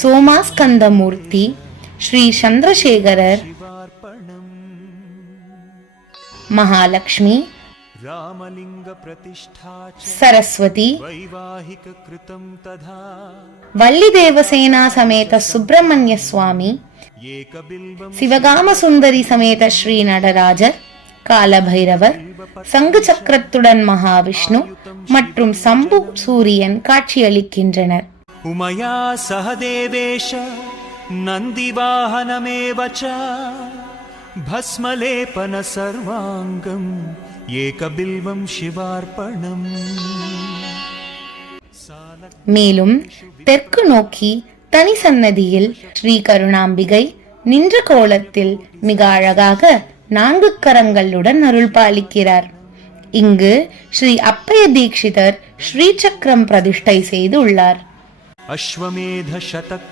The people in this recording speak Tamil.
சோமாஸ்கந்தமூர்த்தி, ஸ்ரீ சந்திரசேகரர், மகாலட்சுமி, சரஸ்வதி, வள்ளி தேவசேனா சமேத சுப்பிரமணிய சுவாமி, சிவகாம சுந்தரி சமேத ஸ்ரீ நடராஜர், காலபைரவர், சங்கு சக்கரத்துடன் மகாவிஷ்ணு மற்றும் சம்பு சூரியன் காட்சியளிக்கின்றனர். உமயா சஹதேவேஷ நந்திவாஹனமேவச பஸ்மலேபன சர்வாங்கம் ஏகபில்வம் சிவார்ப்பணம். மேலும் தெற்கு நோக்கி தனி சன்னதியில் ஸ்ரீ கருணாம்பிகை நின்ற கோலத்தில் மிக அழகாக 4 கரங்களுடன் அருள் பாலிக்கிறார். இங்கு ஸ்ரீ அப்பய தீட்சிதர் ஸ்ரீ சக்கரம் பிரதிஷ்டை செய்து உள்ளார். அஸ்வமேத சதக்